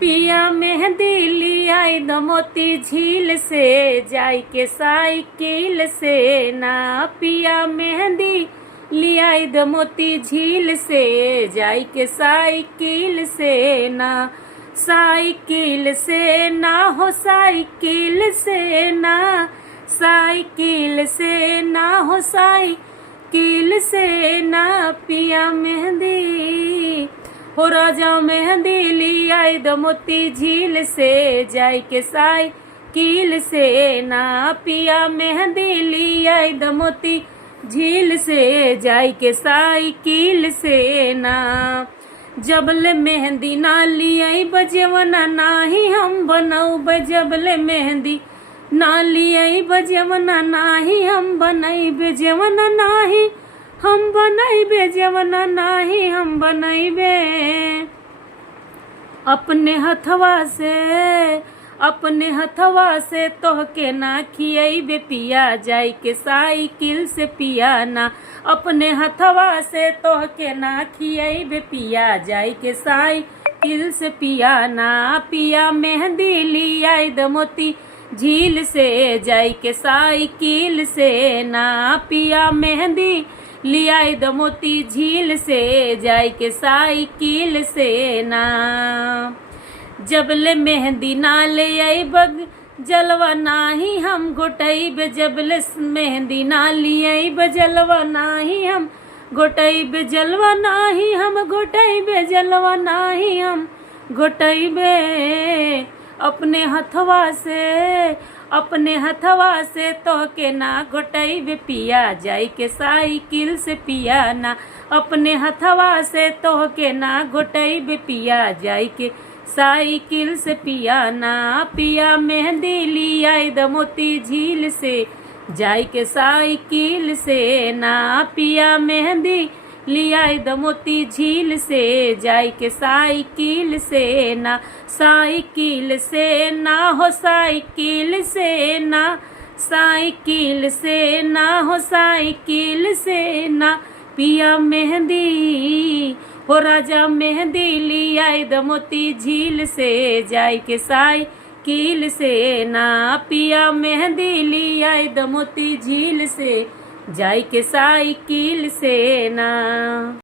पिया मेहंदी लियाई द मोती झील से जाई के साइकिल से ना। पिया मेहंदी लियाई द मोती झील से जाई के साइकिल से ना। साइकिल से ना हो साइकिल से ना। साइकिल से ना हो साइकिल से ना। पिया मेहंदी हो राजा मेहंदी लियाई द मोती झील से जाई के साइकिल से ना। पिया मेहंदी लियाई द मोती झील से जाई के साइकिल से ना। जबले मेहंदी ना लियाई बजवना नाही हम बनऊ जबले मेहंदी ना लियाई बजवना नाही हम बनई बेजवना नाही हम बनैबे जवना नाही हम बनैबे। अपने हथवा से तोहके ना खियैबे पिया जाई के साइकिल से पिया ना। अपने हथवा से तोहके ना खियैबे पिया जाई के साइकिल से पिया ना। पिया मेहंदी लियाई द मोती झील से जाई के साइकिल से ना। पिया मेहंदी लियाई द मोती झील से जाई के साइकिल से ना। जबले मेहंदी ना ले आई बग जलवा नाही हम घोटैबे जबले मेहंदी ना लियाई बजलवा नाही हम घोटैबे जलवा नाही हम घोटैबे जलवा नाही हम घोटैबे। अपने हथवा से तोहके ना घोटैबे पिया जाई के साइकिल से पिया ना। अपने हथवा से तोहके ना घोटैबे पिया जाई के साइकिल से पिया ना। पिया मेहंदी लियाई द मोती झील से जाई के साइकिल से ना। पिया मेहंदी लियाई द मोती झील से जाई के साइकिल से ना। साइकिल से ना हो साइकिल से ना। साइकिल से ना हो साइकिल से ना। पिया मेहंदी हो राजा मेहंदी लियाई द मोती झील से जाई के साइकिल से ना। पिया मेहंदी लियाई द मोती झील से जाई के साइकिल से ना।